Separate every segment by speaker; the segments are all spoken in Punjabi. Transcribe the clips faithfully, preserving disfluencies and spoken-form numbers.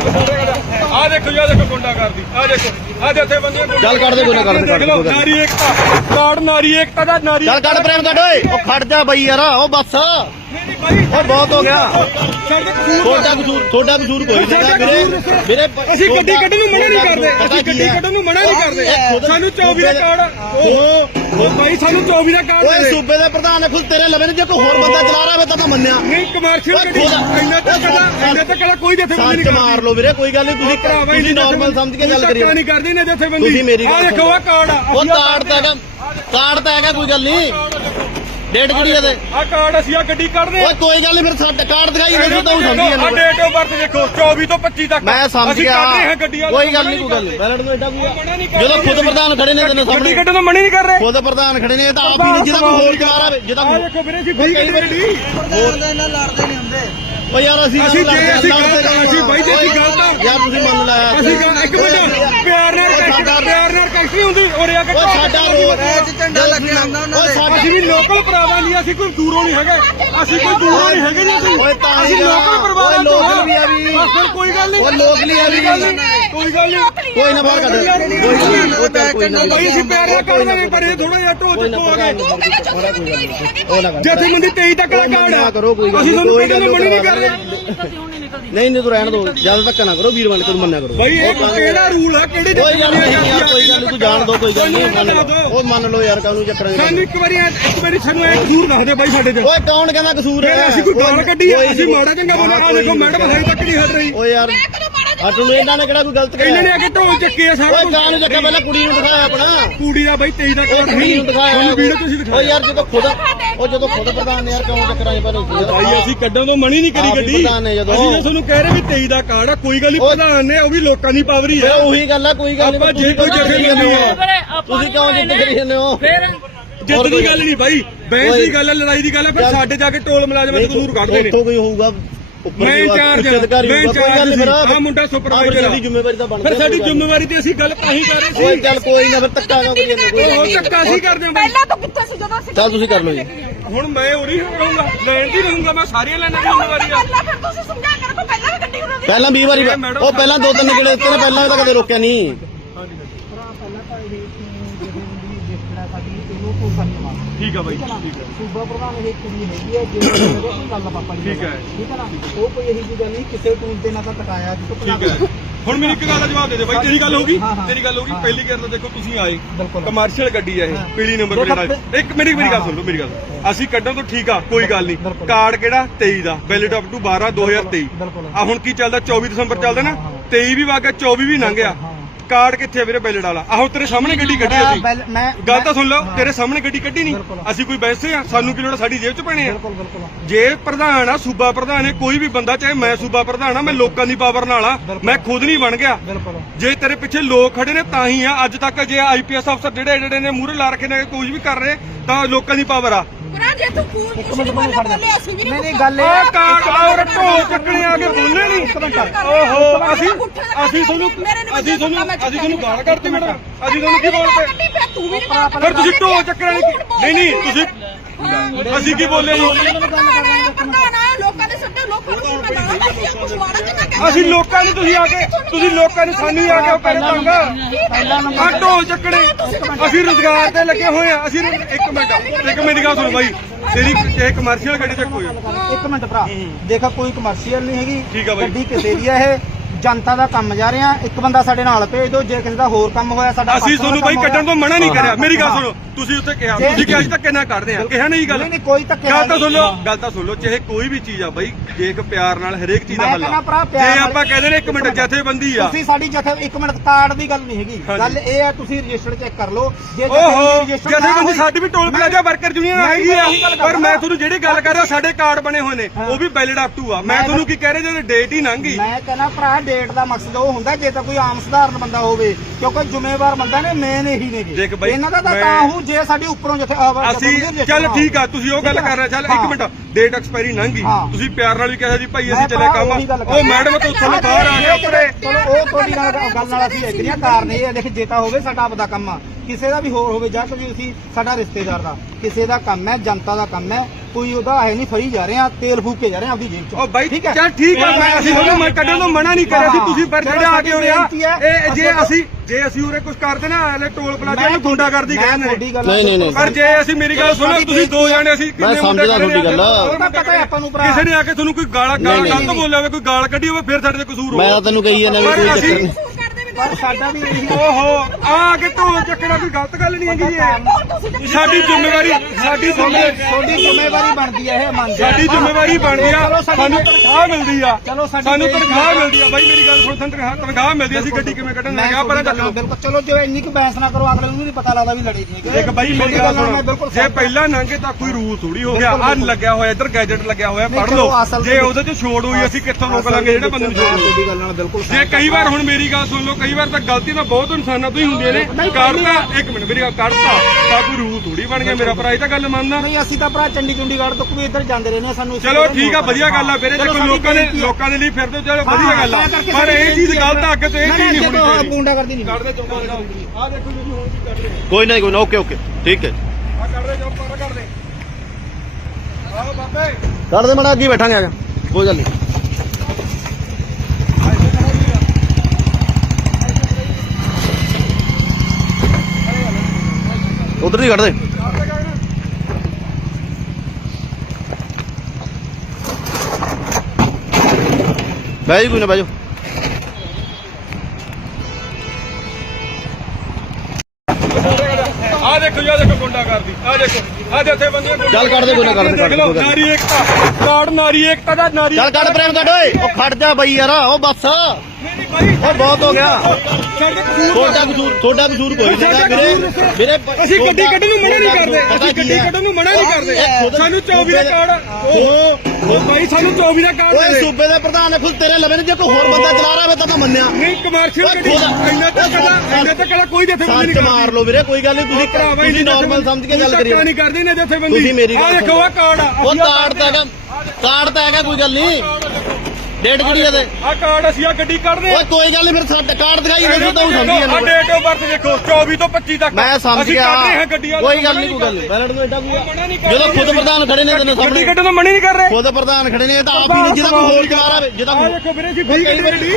Speaker 1: ਆ ਦੇਖੋ ਆ ਦੇਖੋ ਗੁੰਡਾ ਕਰਦੀ ਆ ਦੇਖੋ ਆ ਜਿੱਥੇ ਬੰਦੀਆਂ
Speaker 2: ਚੱਲ ਕੱਢ ਦੇ ਗੁੰਡਾ ਕਰ ਦੇ
Speaker 1: ਨਾਰੀ ਏਕਤਾ ਕਾਰਡ ਨਾਰੀ ਏਕਤਾ ਦਾ ਨਾਰੀ
Speaker 2: ਚੱਲ ਕੱਢ ਪ੍ਰੇਮ ਕੱਢ ਓਏ ਉਹ ਖੜ ਜਾ ਬਈ ਯਾਰ ਉਹ ਬੱਸ ਉਹ ਬਹੁਤ ਹੋ ਗਿਆ ਤੁਹਾਡਾ ਕਸੂਰ ਤੁਹਾਡਾ ਕਸੂਰ ਕੋਈ ਨਹੀਂ ਵੀਰੇ ਵੀਰੇ
Speaker 1: ਅਸੀਂ ਗੱਡੀ ਕੱਢਣ ਨੂੰ ਮਨਾ ਨਹੀਂ ਕਰਦੇ ਅਸੀਂ ਗੱਡੀ ਕੱਢਣ ਨੂੰ ਮਨਾ ਨਹੀਂ ਕਰਦੇ ਸਾਨੂੰ ਚੌਵੀ ਦਾ ਕਾਰਡ ਓਹੋ ਭਾਈ ਸਾਨੂੰ ਚੌਵੀ ਦਾ ਕਾਰਡ
Speaker 2: ਓਏ ਸੂਬੇ ਦੇ ਪ੍ਰਧਾਨ ਨੇ ਖੁਦ ਤੇਰੇ ਲਵੇ ਨੇ ਜੇ ਕੋਈ ਹੋਰ ਬੰਦਾ ਚਲਾ ਰਿਹਾ ਹੋਵੇ ਤਾਂ ਮੈਂ ਮੰਨਿਆ
Speaker 1: ਨਹੀਂ ਕਮਰਸ਼ੀਅਲ ਗੱਡੀ ਇੰਨਾ ਤੱਕ ਇੰਨਾ ਤੱਕ ਕੋਈ ਜਥੇਬੰਦੀ ਨਹੀਂ
Speaker 2: ਮਾਰ ਲਓ ਵੀਰੇ ਕੋਈ ਗੱਲ ਨਹੀਂ ਤੁਸੀਂ ਤੁਸੀਂ ਨਾਰਮਲ ਸਮਝ ਕੇ ਗੱਲ ਕਰਿਓ
Speaker 1: ਨਹੀਂ ਕਰਦੇ ਨੇ ਜਥੇਬੰਦੀ
Speaker 2: ਤੁਸੀਂ ਮੇਰੀ ਗੱਲ
Speaker 1: ਦੇਖੋ ਆ ਕਾਰਡ
Speaker 2: ਉਹ ਕਾਰਡ ਤਾਂ ਹੈਗਾ ਕਾਰਡ ਤਾਂ ਹੈਗਾ ਕੋਈ ਗੱਲ ਨਹੀਂ ਡੇਟ ਕਿਹੜੀ ਹੈ ਤੇ
Speaker 1: ਆ ਕਾਰਡ ਅਸੀਂ ਆ ਗੱਡੀ ਕੱਢਦੇ
Speaker 2: ਓਏ ਕੋਈ ਗੱਲ ਨਹੀਂ ਫਿਰ ਸਾਡਾ ਕਾਰਡ ਦਿਖਾਈ ਮੈਨੂੰ ਤਾਂ ਸਮਝੀ ਜਾਂਦਾ
Speaker 1: ਆ ਡੇਟ ਆਫ ਬਰਥ ਦੇਖੋ ਚੌਵੀ ਤੋਂ ਪੱਚੀ ਤੱਕ
Speaker 2: ਮੈਂ ਸਮਝ ਗਿਆ
Speaker 1: ਕੋਈ
Speaker 2: ਗੱਲ ਨਹੀਂ ਕੋਈ ਗੱਲ ਨਹੀਂ ਬੈਲਟ ਨੂੰ ਐਡਾ ਕੋਈ ਜਦੋਂ ਖੁਦ ਪ੍ਰਧਾਨ ਖੜੇ ਨੇ ਤੈਨੂੰ
Speaker 1: ਗੱਡੀ ਕੱਢਣ ਤੋਂ ਮਣੀ ਨਹੀਂ ਕਰ ਰਹੇ
Speaker 2: ਖੁਦ ਪ੍ਰਧਾਨ ਖੜੇ ਨੇ ਤਾਂ ਆਪ ਹੀ ਜਿਹਦਾ ਕੋਈ ਹੋਰ ਚਲਾ ਰਿਹਾ ਜਿਹਦਾ
Speaker 1: ਆ ਦੇਖੋ ਵੀਰੇ ਜੀ ਭਾਈ ਕਈ ਵਾਰੀ
Speaker 3: ਹੋਰ ਦੇ ਨਾਲ ਲੜਦੇ ਨਹੀਂ ਹੁੰਦੇ
Speaker 2: ਓ ਯਾਰ ਅਸੀਂ
Speaker 1: ਅਸੀਂ ਜੇ ਅਸੀਂ ਗੱਲ ਅਸੀਂ ਬਾਈ ਜੀ ਅਸੀਂ ਗੱਲ ਤਾਂ
Speaker 2: ਯਾਰ ਤੁਸੀਂ ਮੰਨ ਲਿਆ
Speaker 1: ਅਸੀਂ ਇੱਕ ਮਿੰਟ ਪਿਆਰ ਨਾਲ ਪਿਆਰ ਨਾਲ ਕੈਸੀ ਹੁੰਦੀ ਔਰ ਆ ਕੇ
Speaker 2: ਸਾਡਾ ਰੋਡ
Speaker 3: ਚ ਝੰਡਾ ਲੱਗਿਆ ਹੁੰਦਾ ਉਹਨਾਂ ਦੇ
Speaker 1: ਅਸੀਂ ਵੀ ਲੋਕਲ ਭਰਾਵਾ ਨਹੀਂ ਅਸੀਂ ਕੋਈ ਦੂਰੋਂ ਨਹੀਂ ਹੈਗੇ ਅਸੀਂ ਕੋਈ ਦੂਰੋਂ ਨਹੀਂ ਹੈਗੇ ਜੀ ਅਸੀਂ
Speaker 2: ਓਏ ਤਾਂ
Speaker 1: ਅਸੀਂ ਲੋਕਲ ਪਰਿਵਾਰ
Speaker 2: ਓਏ ਲੋਕਲ ਵੀ ਆ ਵੀ
Speaker 1: ਫਿਰ ਕੋਈ ਗੱਲ ਨਹੀਂ
Speaker 2: ਓਏ ਲੋਕਲੀ ਆ ਵੀ
Speaker 1: ਕੋਈ ਗੱਲ ਨਹੀਂ
Speaker 2: ਕੋਈ ਨਾ ਬਾਹਰ ਕੱਢ ਕੋਈ ਗੱਲ ਉਹ ਤਾਂ ਕੋਈ ਨਾ
Speaker 1: ਬਾਈ ਅਸੀਂ ਪਿਆਰ ਨਾਲ ਕਰ ਲਾਂਗੇ ਪਰ ਇਹ ਥੋੜਾ ਜਿਹਾ ਢੋ ਚੁੱਕੋ ਆ ਗਏ
Speaker 2: ਉਹ ਨਾ
Speaker 1: ਜਿੱਥੇ ਬੰਦੀ ਤੇਈ ਤੱਕ ਦਾ ਕਾਰਡ ਆ
Speaker 2: ਕਰੋ ਕੋਈ ਗੱਲ
Speaker 1: ਅਸੀਂ ਤੁਹਾਨੂੰ
Speaker 2: ਕੋਈ ਗੱਲ
Speaker 1: ਮਣੀ ਨਹੀਂ ਕਰ ਰਹੇ
Speaker 2: ਨਹੀਂ ਨਹੀਂ ਤੂੰ ਰਹਿਣ ਦੋ ਜਿਆਦਾ ਧੱਕਾ ਨਾ ਕਰੋ ਵੀਰ ਬਣ ਕੇ ਮੰਨਿਆ ਕਰੋ
Speaker 1: ਬਾਈ ਇਹ ਕਿਹੜਾ ਰੂਲ ਆ ਕਿਹੜੀ
Speaker 2: ਕੋਈ ਗੱਲ ਨਹੀਂ ਯਾਰ ਕੋਈ ਗੱਲ ਨਹੀਂ ਤੂੰ ਜਾਣ ਦੋ ਕੋਈ ਗੱਲ ਨਹੀਂ ਮੰਨ ਲਓ ਉਹ ਮੰਨ ਲਓ ਯਾਰ ਕਾਹਨੂੰ ਚੱਕਰਾਂ
Speaker 1: ਸਾਨੂੰ ਇੱਕ ਵਾਰੀ ਇੱਕ ਵਾਰੀ ਸਾਨੂੰ ਇਹ ਕਸੂਰ ਦੱਸ ਦੇ ਬਾਈ ਸਾਡੇ ਤੇ
Speaker 2: ਓਏ ਕੌਣ ਕਹਿੰਦਾ ਕਸੂਰ ਹੈ
Speaker 1: ਅਸੀਂ ਕੋਈ ਗਾਲ ਕੱਢੀ ਆ ਅਸੀਂ ਮਾੜਾ ਚੰਗਾ ਬੋਲਿਆ ਆ ਦੇਖੋ ਮੈਡਮ ਹਜੇ ਤੱਕ ਨਹੀਂ ਹਟ ਰਹੀ
Speaker 2: ਓਏ ਯਾਰ ਅੱਟ ਨੂੰ ਇਹਨਾਂ ਨੇ ਕਿਹੜਾ ਕੋਈ ਗਲਤ ਕਰਿਆ
Speaker 1: ਇਹਨਾਂ ਨੇ ਆ ਕੇ ਢੋਲ ਚੱਕੇ ਆ ਸਾਰਾ
Speaker 2: ਓਏ ਗਾਂ ਨੂੰ ਚੱਕਾ ਪਹਿਲਾਂ ਕੁੜੀ ਨੂੰ ਦਿਖਾਇਆ ਆਪਣਾ
Speaker 1: ਕੁੜੀ ਦਾ ਬਾਈ ਤੇਈ ਦਾ ਕਾਰਡ
Speaker 2: ਕੁੜੀ ਨੂੰ ਦਿਖਾਇਆ
Speaker 1: ਤੁਹਾਨੂੰ ਵੀਡੀਓ ਤੁਸੀਂ ਦਿਖਾਓ
Speaker 2: ਓਏ ਯਾਰ ਜਦੋਂ ਖੁਦ ਉਹ ਜਦੋਂ ਖੁਦ ਪ੍ਰਧਾਨ ਨੇ ਯਾਰ ਕਿਉਂ ਚੱਕਰਾਂ 'ਚ ਬਣੇ
Speaker 1: ਭਾਈ ਅਸੀਂ ਕੱਢਣ ਤੋਂ ਮਣੀ ਨਹੀਂ ਕਰੀ ਗੱਡੀ
Speaker 2: ਪ੍ਰਧਾਨ ਨੇ ਜਦੋਂ
Speaker 1: ਅਸੀਂ ਤੁਹਾਨੂੰ ਕਹਿ ਰਹੇ ਵੀ ਤੇਈ ਦਾ ਕਾਰਡ ਆ ਕੋਈ ਗੱਲ ਨਹੀਂ ਪ੍ਰਧਾਨ ਨੇ ਉਹ ਵੀ ਲੋਕਾਂ ਦੀ ਪਾਵਰ ਹੀ ਆ
Speaker 2: ਉਹੀ ਗੱਲ ਆ ਕੋਈ ਗੱਲ
Speaker 1: ਆਪਾਂ ਜੇ ਕੋਈ ਜਥੇਬੰਦੀ ਆ
Speaker 2: ਤੁਸੀਂ ਕਿਉਂ ਜਿੱਦ ਕਰੀ ਜਾਂਦੇ ਹੋ
Speaker 1: ਜਿੱਦ ਦੀ ਗੱਲ ਨਹੀਂ ਬਾਈ ਬਹਿਸ ਦੀ ਗੱਲ ਹੈ ਲੜਾਈ ਦੀ ਗੱਲ ਹੈ ਫਿਰ ਸਾਡੇ ਜਾ ਕੇ ਟੋਲ ਮੁਲਾਜ਼ਮਾਂ ਦੇ ਕਸੂਰ ਕੱਢਦੇ ਨੇ
Speaker 2: ਇੱਥੋਂ ਕੋਈ ਹੋਊਗਾ
Speaker 1: ਮੈਂ ਇੰਚਾਰਜ ਮੈਂ ਇੰਚਾਰਜ ਆ ਮੁੰਡਾ ਸੁਪਰਵਾਈਜ਼ਰ
Speaker 2: ਦੀ ਜ਼ਿੰਮੇਵਾਰੀ ਤਾਂ ਬਣਦੀ
Speaker 1: ਫਿਰ ਸਾਡੀ ਜ਼ਿੰਮੇਵਾਰੀ ਤੇ ਅਸੀਂ ਗੱਲ ਤਾਂ ਹੀ ਕਰ ਰਹੇ
Speaker 2: ਓਏ
Speaker 1: ਸੀ
Speaker 2: ਚੱਲ ਕੋਈ ਨਾ ਫਿਰ ਧੱਕਾ ਨਾ ਕਰੀਏ ਕੋਈ
Speaker 1: ਉਹ ਧੱਕਾ ਅਸੀਂ ਕਰਦੇ ਹਾਂ ਬਾਈ
Speaker 4: ਪਹਿਲਾਂ ਤਾਂ ਕਿੱਥੇ ਸੀ ਜਦੋਂ ਅਸੀਂ
Speaker 2: ਚੱਲ ਤੁਸੀਂ ਕਰ ਲਓ ਜੀ
Speaker 1: ਹੁਣ ਮੈਂ ਉਰੀ ਰਹੂੰਗਾ ਲੈਣ ਦੀ ਰਹੂੰਗਾ ਮੈਂ ਸਾਰੀਆਂ ਲੈਣਾਂ ਦੀ ਜ਼ਿੰਮੇਵਾਰੀ ਆ
Speaker 4: ਪਹਿਲਾਂ ਫਿਰ ਤੁਸੀਂ ਸਮਝਾ ਕੇ ਰੱਖੋ ਪਹਿਲਾਂ ਵੀ ਗੱਡੀ ਉਹਨਾਂ ਦੀ
Speaker 2: ਪਹਿਲਾਂ ਵੀਹ ਵਾਰੀ ਉਹ ਪਹਿਲਾਂ ਦੋ ਤਿੰਨ ਗੇੜੇ ਦਿੱਤੇ ਨੇ ਪਹਿਲਾਂ ਤਾਂ ਕਦੇ ਰੋਕਿਆ ਨਹੀਂ
Speaker 1: ਠੀਕ ਆ ਬਾਈ ਠੀਕ ਆ
Speaker 3: ਸੂਬਾ ਪ੍ਰਧਾਨ ਇਹ ਕੁੜੀ ਹੈਗੀ ਹੈ ਜਿਹੜੀ ਕੋਈ ਗੱਲ ਪਾਪਾ ਜੀ
Speaker 1: ਠੀਕ ਹੈ
Speaker 3: ਠੀਕ ਹੈ ਨਾ ਉਹ ਕੋਈ ਇਹੀ ਜੀ ਗੱਲ ਨਹੀਂ ਕਿਸੇ ਟੂਲ ਤੇ ਨਾ ਤਾਂ ਟਕਾਇਆ
Speaker 1: ਠੀਕ ਹੈ ਹੁਣ ਮੇਰੀ ਇੱਕ ਗੱਲ ਦਾ ਜਵਾਬ ਦੇ ਦੇ ਬਾਈ ਤੇਰੀ ਗੱਲ ਹੋਗੀ ਤੇਰੀ ਗੱਲ ਹੋਗੀ ਪਹਿਲੀ ਗੱਲ ਤਾਂ ਦੇਖੋ ਤੁਸੀਂ ਆਏ ਕਮਰਸ਼ੀਅਲ ਗੱਡੀ ਆ ਇਹ ਪੀਲੀ ਨੰਬਰ ਪਲੇਟ ਨਾਲ ਇੱਕ ਮੇਰੀ ਮੇਰੀ ਗੱਲ ਸੁਣ ਲਓ ਮੇਰੀ ਗੱਲ ਅਸੀਂ ਕੱਢਣ ਤੋਂ ਠੀਕ ਆ ਕੋਈ ਗੱਲ ਨਹੀਂ ਕਾਰਡ ਕਿਹੜਾ ਤੇਈ ਦਾ ਵੈਲਿਡ ਅਪ ਟੂ ਬਾਰਾਂ ਦੋ ਹਜ਼ਾਰ ਤੇਈ ਆ ਹੁਣ ਕੀ ਚੱਲਦਾ ਚੌਵੀ ਦਸੰਬਰ ਚੱਲਦਾ ਨਾ ਤੇਈ ਵੀ ਵਾਗਾ ਚੌਵੀ ਵੀ ਲੰਘ ਗਿਆ ਕਾਰਡ ਕਿੱਥੇ ਵੀਰੇ ਬੈਲਟ ਵਾਲਾ ਆਹੋ ਤੇਰੇ ਸਾਹਮਣੇ ਗੱਡੀ ਕੱਢੀ ਅਸੀਂ ਗੱਲ ਤਾਂ ਸੁਣ ਲਓ ਤੇਰੇ ਸਾਹਮਣੇ ਗੱਡੀ ਕੱਢੀ ਨਹੀਂ ਅਸੀਂ ਕੋਈ ਵੈਸੇ ਆ ਸਾਨੂੰ ਕੀ ਲੋੜ ਸਾਡੀ ਜੇਬ 'ਚ ਪੈਣੇ ਆ ਜੇ ਪ੍ਰਧਾਨ ਆ ਸੂਬਾ ਪ੍ਰਧਾਨ ਹੈ ਕੋਈ ਵੀ ਬੰਦਾ ਚਾਹੇ ਮੈਂ ਸੂਬਾ ਪ੍ਰਧਾਨ ਆ ਮੈਂ ਲੋਕਾਂ ਦੀ ਪਾਵਰ ਨਾਲ ਆ ਮੈਂ ਖੁਦ ਨਹੀਂ ਬਣ ਗਿਆ ਜੇ ਤੇਰੇ ਪਿੱਛੇ ਲੋਕ ਖੜੇ ਨੇ ਤਾਂ ਹੀ ਆ ਅੱਜ ਤੱਕ ਜੇ ਆਈਪੀਐਸ ਅਫਸਰ ਜਿਹੜੇ ਜਿਹੜੇ ਨੇ ਮੂਹਰੇ ਲਾ ਰੱਖੇ ਨੇ ਕੁਝ ਵੀ ਕਰ ਰਹੇ ਤਾਂ ਲੋਕਾਂ ਦੀ ਪਾਵਰ ਆ
Speaker 4: ਪੁਰਾ ਜੇ ਤੂੰ ਫੋਨ ਕਿਸੇ ਨੂੰ ਬੋਲੇ ਬੋਲੇ ਅਸੀਂ ਵੀ ਨਹੀਂ
Speaker 3: ਗੱਲ
Speaker 1: ਆ ਕਾਰਡ ਔਰ ਢੋਲ ਚੱਕਣੇ ਆ ਕੇ ਬੋਲੇ ਨਹੀਂ ਓਹੋ ਅਸੀਂ ਅਸੀਂ ਤੁਹਾਨੂੰ ਅਸੀਂ ਤੁਹਾਨੂੰ ਅਸੀਂ ਤੁਹਾਨੂੰ ਗਾਲ ਕੱਢਦੇ ਮੈਡਮ ਅਸੀਂ ਤੁਹਾਨੂੰ ਕੀ ਬੋਲਦੇ
Speaker 4: ਤੂੰ ਵੀ ਨਹੀਂ
Speaker 1: ਫਿਰ ਤੁਸੀਂ ਢੋਲ ਚੱਕਣੇ ਨਹੀਂ ਨਹੀਂ ਤੁਸੀਂ ਅਸੀਂ ਕੀ ਬੋਲੇ ਜੀ
Speaker 4: ਲੋਕਾਂ ਦੇ ਸੱਟੇ ਲੋਕਾਂ ਨੂੰ ਪਤਾ
Speaker 1: ਅਸੀਂ ਲੋਕਾਂ ਨੂੰ ਤੁਸੀਂ ਆ ਕੇ ਤੁਸੀਂ ਲੋਕਾਂ ਨੂੰ ਸਾਨੂੰ ਆ ਕੇ ਕਰੇ ਤੰਗਾ ਆ ਢੋਲ ਚੱਕਣੇ ਅਸੀਂ ਰੁਜ਼ਗਾਰ ਤੇ ਲੱਗੇ ਹੋਏ ਆ ਅਸੀਂ ਇੱਕ ਮਿੰਟ ਇੱਕ ਮੇਰੀ ਗੱਲ ਸੁਣ ਬਾਈ ਤੇਰੀ ਇਹ ਕਮਰਸ਼ੀਅਲ ਗੱਡੀ ਚੱਕ ਹੋਈ
Speaker 3: ਇੱਕ ਮਿੰਟ ਭਰਾ ਦੇਖਾ ਕੋਈ ਕਮਰਸ਼ੀਅਲ ਨਹੀਂ ਹੈਗੀ
Speaker 1: ਠੀਕ ਆ ਬਾਈ
Speaker 3: ਗੱਡੀ ਕਿਸੇ ਦੀ ਆ ਇਹ ਜਨਤਾ ਦਾ ਕੰਮ ਜਾ ਰਿਹਾ ਇੱਕ ਬੰਦਾ ਸਾਡੇ ਨਾਲ ਭੇਜ ਦਿਓ ਜੇ ਕਿਸੇ ਦਾ ਹੋਰ ਕੰਮ ਹੋਇਆ ਸਾਡਾ
Speaker 1: ਅਸੀਂ ਤੁਹਾਨੂੰ ਬਾਈ ਕੱਢਣ ਤੋਂ ਮਨਾ ਨਹੀਂ ਕਰਿਆ ਮੇਰੀ ਗੱਲ ਸੁਣੋ ਤੁਸੀਂ ਉੱਥੇ ਕਿਹਾ ਤੁਸੀਂ ਕਿ ਅੱਜ ਤੱਕ ਕਿੰਨਾ ਕਰਦੇ ਆ ਕਿਹਾ ਨਹੀਂ ਗੱਲ
Speaker 3: ਨਹੀਂ ਕੋਈ ਧੱਕੇ
Speaker 1: ਗੱਲ ਤਾਂ ਸੁਣ ਲਓ ਗੱਲ ਤਾਂ ਸੁਣ ਲਓ ਚਾਹੇ ਕੋਈ ਵੀ ਚੀਜ਼ ਆ ਬਾਈ ਜੇ ਇੱਕ ਪਿਆਰ ਨਾਲ ਹਰੇਕ ਚੀਜ਼ ਦਾ ਹੱਲ ਆ ਜੇ ਆਪਾਂ ਕਹਿੰਦੇ ਨੇ ਇੱਕ ਮਿੰਟ ਜਥੇਬੰਦੀ ਆ
Speaker 3: ਤੁਸੀਂ ਸਾਡੀ ਜਥੇ ਇੱਕ ਮਿੰਟ ਕਾਰਡ ਦੀ ਗੱਲ ਨਹੀਂ ਹੈਗੀ ਗੱਲ ਇਹ ਆ ਤੁਸੀਂ ਰਜਿਸਟਰ ਚੈੱਕ ਕਰ ਲਓ ਜੇ
Speaker 1: ਓਹੋ ਜਥੇਬੰਦੀ ਸਾਡੀ ਵੀ ਟੋਲ ਪਲਾਜ਼ਾ ਵਰਕਰ ਯੂਨੀਅਨ ਹੈਗੀ ਆ ਪਰ ਮੈਂ ਤੁਹਾਨੂੰ ਜਿਹੜੀ ਗੱਲ ਕਰ ਰਿਹਾ ਸਾਡੇ ਕਾਰਡ ਬਣੇ ਹੋਏ ਨੇ ਉਹ ਵੀ ਵੈਲਿਡ ਅਪ ਟੂ ਆ ਮੈਂ ਤੁਹਾਨੂੰ ਕੀ ਕਹਿ ਰਿਹਾ ਜਦੋਂ ਡੇਟ ਹੀ ਲੰਘ ਗਈ
Speaker 3: ਮੈਂ ਕਹਿੰਦਾ ਭਰਾ ਡੇਟ ਦਾ ਮਕਸਦ ਉਹ ਹੁੰਦਾ ਜੇ ਤਾਂ ਕੋਈ ਆਮ ਸਧਾਰਨ ਬੰਦਾ ਹੋਵੇ ਕਿਉਂਕਿ ਜ਼ਿੰਮੇਵਾਰ ਬੰਦਾ ਨੇ ਮੇਨ ਇਹੀ ਨੇ ਇਹਨਾਂ ਦਾ ਤਾਂ ਹੂੰ ਜੇ ਸਾਡੀ ਉੱਪਰੋਂ ਜਿੱਥੇ
Speaker 1: ਅਸੀਂ ਚੱਲ ਠੀਕ ਆ ਤੁਸੀਂ ਉਹ ਗੱਲ ਕਰ ਰਹੇ ਚੱਲ ਇੱਕ ਮਿੰਟ ਡੇਟ ਐਕਸਪਾਇਰੀ ਲੰਘੀ ਤੁਸੀਂ ਪਿਆਰ ਨਾਲ ਵੀ ਕਿਹਾ ਜੀ ਭਾਈ ਅਸੀਂ ਚੱਲੇ ਕੰਮ ਉਹ ਮੈਡਮ ਤੋਂ ਉੱਥੋਂ ਬਾਹਰ ਆ ਗਿਆ ਉੱਪਰੇ
Speaker 3: ਚਲੋ ਉਹ ਤੁਹਾਡੀ ਨਾਲ ਗੱਲ ਨਾਲ ਅਸੀਂ ਐਗਰੀ ਆ ਕਾਰਨ ਇਹ ਆ ਦੇਖ ਜੇ ਤਾਂ ਹੋਵੇ ਸਾਡਾ ਆਪਦਾ ਕੰਮ ਆ ਕਿਸੇ ਦਾ ਵੀ ਹੋਰ ਹੋਵੇ ਜਾਂ ਕੋਈ ਅਸੀਂ ਸਾਡਾ ਰਿਸ਼ਤੇਦਾਰ ਦਾ ਕਿਸੇ ਦਾ ਕੰਮ ਹੈ ਜਨਤਾ ਦਾ ਕੰਮ ਹੈ ਕੋਈ ਉਹਦਾ ਹੈ ਨਹੀਂ, ਫਰੀ ਜਾ ਰਹੇ ਆ, ਤੇਲ ਫੂਕ ਕੇ ਜਾ ਰਹੇ ਆ ਆਪਦੀ ਜੇਬ ਚੋਂ।
Speaker 1: ਉਹ ਬਾਈ
Speaker 3: ਠੀਕ ਹੈ
Speaker 1: ਚੱਲ ਠੀਕ ਹੈ, ਮੈਂ ਅਸੀਂ ਤੁਹਾਨੂੰ ਮੈਂ ਕੱਢਣ ਤੋਂ ਮਨਾ ਨਹੀਂ ਕਰਿਆ ਸੀ, ਤੁਸੀਂ ਪਰ ਜਿਹੜੇ ਆ ਕੇ ਉਰੇ ਆ ਇਹ ਜੇ ਅਸੀਂ ਜੇ ਅਸੀਂ ਉਰੇ ਕੁਝ ਕਰਦੇ ਨਾ ਹਲੇ ਟੋਲ ਪਲਾਜ਼ਾ ਨੂੰ ਗੁੰਡਾਗਰਦੀ ਕਹਿੰਦੇ ਨੇ।
Speaker 2: ਨਹੀਂ ਨਹੀਂ ਨਹੀਂ
Speaker 1: ਪਰ ਜੇ ਅਸੀਂ ਮੇਰੀ ਗੱਲ ਸੁਣੋ, ਤੁਸੀਂ ਦੋ ਜਾਣੇ ਅਸੀਂ
Speaker 2: ਮੈਂ ਸਮਝਦਾ ਤੁਹਾਡੀ ਗੱਲ।
Speaker 3: ਉਹਦਾ ਪਤਾ ਹੈ ਆਪਾਂ ਨੂੰ ਭਰਾ।
Speaker 1: ਕਿਸੇ ਨੇ ਆ ਕੇ ਤੁਹਾਨੂੰ ਕੋਈ ਗਾਲਾਂ ਗਾਲ ਗਲਤ ਬੋਲਿਆ ਹੋਵੇ, ਕੋਈ ਗਾਲ ਕੱਢੀ ਹੋਵੇ, ਫਿਰ ਸਾਡੇ ਤੇ ਕਸੂਰ
Speaker 2: ਮੈਂ
Speaker 1: ਹੋਵੇ।
Speaker 2: ਤਾਂ ਤੈਨੂੰ ਕਹੀ ਜਾਂਦਾ ਵੀ ਕੋਈ ਚੱਕਰ ਨਹੀਂ।
Speaker 3: ਪਰ ਸਾਡਾ ਵੀ ਇਹੀ
Speaker 1: ਓਹੋ ਆ ਕੇ ਢੋਲ ਚੱਕਣਾ ਕੋਈ ਗਲਤ ਗੱਲ ਨਹੀਂ ਹੈਗੀ ਇਹ। ਸਾਡੀ ਜ਼ਿੰਮੇਵਾਰੀ ਸਾਡੀ ਜ਼ਿੰਮੇਵਾਰੀ
Speaker 3: ਤੁਹਾਡੀ ਜ਼ਿੰਮੇਵਾਰੀ ਬਣਦੀ ਹੈ ਇਹ ਮੰਨ
Speaker 1: ਸਾਡੀ ਜ਼ਿੰਮੇਵਾਰੀ ਬਣਦੀ ਆ, ਸਾਨੂੰ ਤਨਖਾਹ ਮਿਲਦੀ ਆ,
Speaker 3: ਚਲੋ ਸਾਡੀ
Speaker 1: ਸਾਨੂੰ ਤਨਖਾਹ ਮਿਲਦੀ ਆ ਬਾਈ, ਮੇਰੀ ਗੱਲ ਸੁਣ, ਸਾਨੂੰ ਤਨਖਾਹ ਤਨਖਾਹ ਮਿਲਦੀ ਆ, ਅਸੀਂ ਗੱਡੀ ਕਿਵੇਂ ਕੱਢਣ
Speaker 3: ਮੈਂ
Speaker 1: ਲੱਗਾ ਪਰ ਚੱਲੋ।
Speaker 3: ਬਿਲਕੁਲ ਚਲੋ ਜੋ ਇੰਨੀ ਕੁ ਬਹਿਸ ਨਾ ਕਰੋ, ਅਗਲੇ ਨੂੰ ਨਹੀਂ ਪਤਾ ਲੱਗਦਾ ਵੀ ਲੜੇ ਨਹੀਂ।
Speaker 1: ਇੱਕ ਬਾਈ ਮੇਰੀ ਗੱਲ ਸੁਣ, ਜੇ ਪਹਿਲਾਂ ਲੰਘੇ ਤਾਂ ਕੋਈ ਰੂਲ ਥੋੜੀ ਹੋ ਗਿਆ, ਆ ਲੱਗਿਆ ਹੋਇਆ ਇੱਧਰ ਗੈਜਟ ਲੱਗਿਆ ਹੋਇਆ, ਪੜ ਲਓ। ਜੇ ਉਹਦੇ ਚ ਛੋੜ ਹੋਈ ਅਸੀਂ ਕਿੱਥੋਂ ਰੋਕ ਲਾਂਗੇ ਜਿਹੜੇ ਬੰਦੇ ਨੂੰ ਛੋੜ ਹੋਈ।
Speaker 3: ਤੁਹਾਡੀ ਗੱਲ ਨਾਲ ਬਿਲਕੁਲ
Speaker 1: ਜੇ ਕਈ ਵਾਰ ਹੁਣ ਮੇਰੀ ਗੱਲ ਸੁਣ ਲਓ, ਕਈ ਵਾਰ ਤਾਂ ਗਲਤੀ ਤਾਂ ਬਹੁਤ ਇਨਸਾਨਾਂ ਤੋਂ ਹੀ ਹੁੰਦੀਆਂ ਨੇ, ਕੱਢਦਾ ਇੱਕ ਮਿੰਟ ਮੇਰੀ ਗੱਲ ਕੱਢਦਾ ਤਾਂ ਕੋਈ ਰੂਲ ਥੋੜੀ ਬਣ ਗਿਆ ਮੇਰਾ ਭਰਾ, ਇਹ ਤਾਂ ਗੱਲ ਮੰਨਦਾ
Speaker 3: ਨਹੀਂ। ਅਸੀਂ ਤਾਂ ਭਰਾ ਚੰਡੀ ਚੁੰਡੀਗੜ੍ਹ ਤੋਂ ਵੀ ਇੱਧਰ ਜਾਂਦੇ ਰਹਿੰਦੇ, ਸਾਨੂੰ
Speaker 1: ਚਲੋ ਠੀਕ ਆ, ਵਧੀਆ ਗੱਲ ਆ ਵੀਰੇ, ਜੇ ਕੋਈ ਲੋਕਾਂ ਦੇ ਲੋਕਾਂ ਦੇ ਲਈ ਫਿਰਦੇ ਚਲੋ ਵਧੀਆ ਗੱਲ ਆ, ਪਰ ਇਹ ਚੀਜ਼ ਗਲਤ ਆ, ਅੱਗੇ ਤੋਂ ਇਹ ਚੀਜ਼ ਨਹੀਂ ਹੋਣੀ ਚਾਹੀਦੀ।
Speaker 3: ਗੁੰਡਾ ਕਰਦੀ ਨਹੀਂ
Speaker 1: ਕੱਢ ਦੇ ਚੁੱਪ ਆ ਦੇਖੋ ਤੁਸੀਂ ਹੁਣ ਕੀ ਕਰ ਰਹੇ ਹੋ।
Speaker 2: ਕੋਈ ਨਹੀਂ ਕੋਈ ਨਾ, ਓਕੇ ਓਕੇ ਠੀਕ ਹੈ।
Speaker 1: ਆ ਕੱਢ ਦੇ ਚੁੱਪ ਕਰ ਕਰ ਦੇ। ਆਓ ਬਾਬੇ
Speaker 2: ਕੱਢ ਦੇ ਮੜਾ, ਅੱਗੇ ਬੈਠਾਂਗੇ, ਆ ਜਾ, ਕੋਈ ਗੱਲ ਨਹੀਂ। ਉਧਰ ਹੀ ਕੱਢ ਦੇ। ਬਹਿ ਜੀ, ਕੋਈ ਨਾ ਬਹਿ ਜਾਓ।
Speaker 1: ਆ ਦੇਖੋ ਯਾ ਦੇਖੋ ਗੁੰਡਾ ਕਰਦੀ, ਆ ਦੇਖੋ ਆ ਜਿੱਥੇ ਬੰਦੇ
Speaker 2: ਚੱਲ ਕੱਢ ਦੇ, ਕੋਈ ਨਾ ਕੱਢ ਦੇ, ਕੱਢ ਦੇ, ਕੋਈ ਗੱਲ ਨੀ।
Speaker 1: ਨਾਰੀ ਏਕਤਾ ਕਾਰਡ, ਨਾਰੀ ਏਕਤਾ ਦਾ ਨਾਰੀ
Speaker 2: ਚੱਲ ਕੱਢ ਪ੍ਰੇਮ ਕੱਢ ਓਏ। ਉਹ ਖੜ ਜਾ ਬਈ ਯਾਰ, ਉਹ ਬੱਸ ਉਹ ਬਹੁਤ ਹੋ ਗਿਆ। ਤੁਹਾਡਾ ਕਸੂਰ ਤੁਹਾਡਾ ਕਸੂਰ ਕੋਈ ਨਹੀਂ ਵੀਰੇ ਵੀਰੇ।
Speaker 1: ਅਸੀਂ ਗੱਡੀ ਕੱਢਣ ਨੂੰ ਮਨਾ ਨਹੀਂ ਕਰਦੇ, ਅਸੀਂ ਗੱਡੀ ਕੱਢਣ ਨੂੰ ਮਨਾ ਨਹੀਂ ਕਰਦੇ। ਸਾਨੂੰ ਚੌਵੀ ਦਾ ਕਾਰਡ, ਓਹੋ ਉਹ ਭਾਈ ਸਾਨੂੰ ਚੌਵੀ ਦਾ ਕਾਰਡ
Speaker 2: ਓਏ ਸੂਬੇ ਦੇ ਪ੍ਰਧਾਨ ਨੇ ਖੁਦ ਤੇਰੇ ਲਵੇ ਨੇ, ਜੇ ਕੋਈ ਹੋਰ ਬੰਦਾ ਚਲਾ ਰਿਹਾ ਹੋਵੇ ਤਾਂ ਮੈਂ ਮੰਨਿਆ
Speaker 1: ਨਹੀਂ। ਕਮਰਸ਼ੀਅਲ ਗੱਡੀ ਇੰਨਾ ਤੱਕ ਇੰਨਾ ਤੱਕ ਕੋਈ ਜਥੇ ਬੰਦੀ
Speaker 2: ਸੱਚ ਮਾਰ ਲਓ ਵੀਰੇ, ਕੋਈ ਗੱਲ ਨਹੀਂ। ਤੁਸੀਂ ਤੁਸੀਂ ਨਾਰਮਲ ਸਮਝ ਕੇ ਗੱਲ ਕਰਿਓ।
Speaker 1: ਨਹੀਂ ਕਰਦੇ ਨੇ ਜਥੇ ਬੰਦੀ।
Speaker 2: ਤੁਸੀਂ ਮੇਰੀ
Speaker 1: ਆ
Speaker 2: ਗੱਲ
Speaker 1: ਦੇਖੋ ਆ ਕਾਰਡ ਆ,
Speaker 2: ਉਹ ਕਾਰਡ ਤਾਂ ਹੈਗਾ, ਕਾਰਡ ਤਾਂ ਹੈਗਾ, ਕੋਈ ਗੱਲ ਨਹੀਂ। ਡੇਟ ਕਿਹੜੀ ਹੈ ਤੇ
Speaker 1: ਆ ਕਾਰਡ ਅਸੀਂ ਆ ਗੱਡੀ ਕੱਢਦੇ
Speaker 2: ਓਏ ਕੋਈ ਗੱਲ ਨਹੀਂ, ਫਿਰ ਸਾਡਾ ਕਾਰਡ ਦਿਖਾਈ ਮੈਨੂੰ ਤਾਂ ਉਹ ਸਮਝੀ
Speaker 1: ਆ
Speaker 2: ਜਾਂਦਾ।
Speaker 1: ਡੇਟ ਆਫ ਬਰਥ ਦੇਖੋ ਚੌਵੀ ਤੋਂ ਪੱਚੀ ਤੱਕ
Speaker 2: ਮੈਂ ਸਮਝ
Speaker 1: ਅਸੀਂ
Speaker 2: ਗਿਆ,
Speaker 1: ਕੱਢ ਰਹੇ ਹਾਂ ਗੱਡੀਆਂ।
Speaker 2: ਕੋਈ ਗੱਲ ਨਹੀਂ, ਕੋਈ ਗੱਲ ਨਹੀਂ। ਬੈਲਟ ਨੂੰ ਐਡਾ ਕੋਈ ਜਦੋਂ ਖੁਦ ਪ੍ਰਧਾਨ ਖੜੇ ਨੇ ਤੈਨੂੰ
Speaker 1: ਗੱਡੀ
Speaker 2: ਸਾਹਮਣੇ,
Speaker 1: ਕੱਢਣ ਤੋਂ ਮਨਾ ਨਹੀਂ ਕਰ ਰਹੇ।
Speaker 2: ਖੁਦ ਪ੍ਰਧਾਨ ਖੜੇ ਨੇ ਤਾਂ ਆਪ ਹੀ, ਜਿਹਦਾ ਕੋਈ ਹੋਰ ਚਲਾ ਰਿਹਾ ਜਿਹਦਾ
Speaker 1: ਆ ਦੇਖੋ ਵੀਰੇ ਜੀ ਭਾਈ ਕਈ ਵਾਰੀ